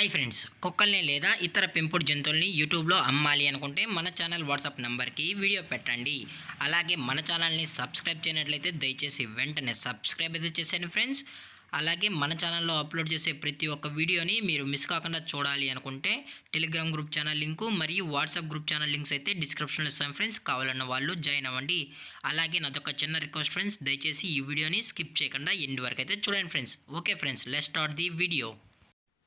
Hi friends, కుక్కల్ని లేదా ఇతర పెంపుడు జంతువుల్ని యూట్యూబ్లో అమ్మాలి అనుకుంటే మన ఛానల్ వాట్సాప్ నెంబర్కి వీడియో పెట్టండి. అలాగే మన ఛానల్ని సబ్స్క్రైబ్ చేయనట్లయితే దయచేసి వెంటనే సబ్స్క్రైబ్ అయితే చేసేయండి ఫ్రెండ్స్. అలాగే మన ఛానల్లో అప్లోడ్ చేసే ప్రతి ఒక్క వీడియోని మీరు మిస్ కాకుండా చూడాలి అనుకుంటే టెలిగ్రామ్ గ్రూప్ ఛానల్ లింకు మరియు వాట్సాప్ గ్రూప్ ఛానల్ లింక్స్ అయితే డిస్క్రిప్షన్లో ఇస్తాను ఫ్రెండ్స్. కావాలన్న వాళ్ళు జాయిన్ అవ్వండి. అలాగే నాదొక చిన్న రిక్వెస్ట్ ఫ్రెండ్స్, దయచేసి ఈ వీడియోని స్కిప్ చేయకుండా ఎండ్ వరకు అయితే చూడండి friends. Okay friends, let's start the video.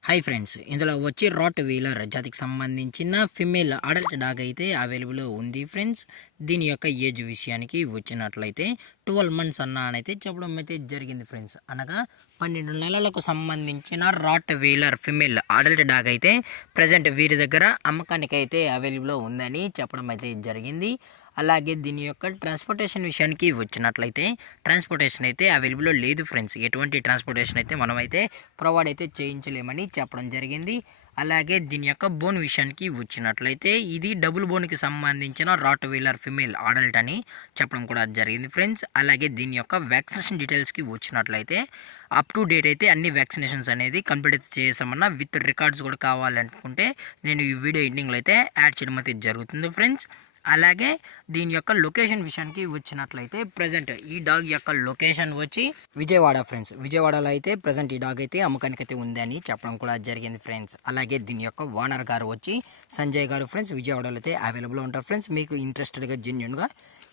Hi friends, ఇందులో వచ్చి రాట్ వీలర్ జాతికి సంబంధించిన ఫిమేల్ అడల్ట్ డాగ్ అయితే అవైలబుల్ ఉంది ఫ్రెండ్స్. దీని యొక్క ఏజ్ విషయానికి వచ్చినట్లయితే 12 months అనైతే చెప్పడం అయితే జరిగింది ఫ్రెండ్స్. అనగా 12 నెలలకు సంబంధించిన rottweiler female adult dog అయితే ప్రజెంట్ వీరి దగ్గర అమ్మకానికి అయితే అవైలబుల్ ఉందని చెప్పడం అయితే జరిగింది. అలాగే దీని యొక్క ట్రాన్స్పోర్టేషన్ విషయానికి వచ్చినట్లయితే ట్రాన్స్పోర్టేషన్ అయితే అవైలబుల్ లేదు ఫ్రెండ్స్. ఎటువంటి ట్రాన్స్పోర్టేషన్ అయితే మనమైతే ప్రొవైడ్ అయితే చేయించలేమని చెప్పడం జరిగింది. అలాగే దీని యొక్క బోన్ విషయానికి వచ్చినట్లయితే ఇది డబుల్ బోన్కి సంబంధించిన రాట్ వీలర్ ఫిమేల్ అడల్ట్ అని చెప్పడం కూడా జరిగింది ఫ్రెండ్స్. అలాగే దీని యొక్క వ్యాక్సినేషన్ డీటెయిల్స్కి వచ్చినట్లయితే అప్ టు డేట్ అయితే అన్ని వ్యాక్సినేషన్స్ అనేది కంప్లీట్ చేసామన్నా విత్ రికార్డ్స్ కూడా కావాలనుకుంటే నేను ఈ వీడియో ఎండింగ్లో అయితే యాడ్ చేయడం అయితే జరుగుతుంది ఫ్రెండ్స్. అలాగే దీని యొక్క లొకేషన్ విషయానికి వచ్చినట్లయితే ప్రజెంట్ ఈ డాగ్ యొక్క లొకేషన్ వచ్చి విజయవాడ ఫ్రెండ్స్. విజయవాడలో అయితే ప్రజెంట్ ఈ డాగ్ అయితే అమ్మకానికి అయితే ఉంది అని చెప్పడం కూడా జరిగింది ఫ్రెండ్స్. అలాగే దీని యొక్క ఓనర్ గారు వచ్చి సంజయ్ గారు ఫ్రెండ్స్. విజయవాడలో అయితే అవైలబుల్ ఉంటారు ఫ్రెండ్స్. మీకు ఇంట్రెస్టెడ్గా జెన్యున్గా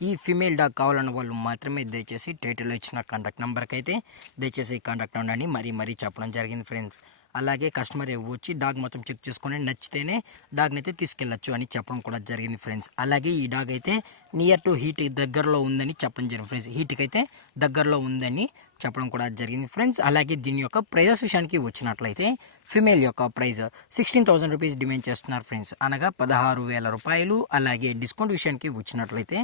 ఈ ఫీమేల్ డాగ్ కావాలన్న వాళ్ళు మాత్రమే దయచేసి టైటిల్లో ఇచ్చిన కాంటాక్ట్ నెంబర్కి అయితే దయచేసి కాంటాక్ట్ అవ్వండి మరీ చెప్పడం జరిగింది ఫ్రెండ్స్. అలాగే కస్టమర్ వచ్చి డాగ్ మొత్తం చెక్ చేసుకొని నచ్చితేనే డాగ్ని అయితే తీసుకెళ్ళచ్చు అని చెప్పడం కూడా జరిగింది ఫ్రెండ్స్. అలాగే ఈ డాగ్ అయితే నియర్ టు హీట్ దగ్గరలో ఉందని చెప్పడం జరిగింది ఫ్రెండ్స్. హీట్కి అయితే దగ్గరలో ఉందని చెప్పడం కూడా జరిగింది ఫ్రెండ్స్. అలాగే దీని యొక్క ప్రైజెస్ విషయానికి వచ్చినట్లయితే ఫిమేల్ యొక్క ప్రైజ్ 16,000 రూపీస్ డిమాండ్ చేస్తున్నారు ఫ్రెండ్స్, అనగా 16,000 రూపాయలు. అలాగే డిస్కౌంట్ విషయానికి వచ్చినట్లయితే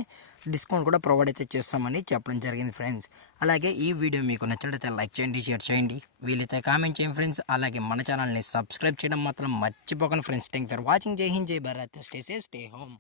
డిస్కౌంట్ కూడా ప్రొవైడ్ అయితే చేస్తామని చెప్పడం జరిగింది ఫ్రెండ్స్. అలాగే ఈ వీడియో మీకు నచ్చినట్లయితే లైక్ చేయండి, షేర్ చేయండి, వీలైతే కామెంట్ చేయండి ఫ్రెండ్స్. అలాగే మన ఛానల్ని సబ్స్క్రైబ్ చేయడం మాత్రం మర్చిపోకండి ఫ్రెండ్స్. Thank for watching. జై హింద్, జై Bharat, stay safe, stay home.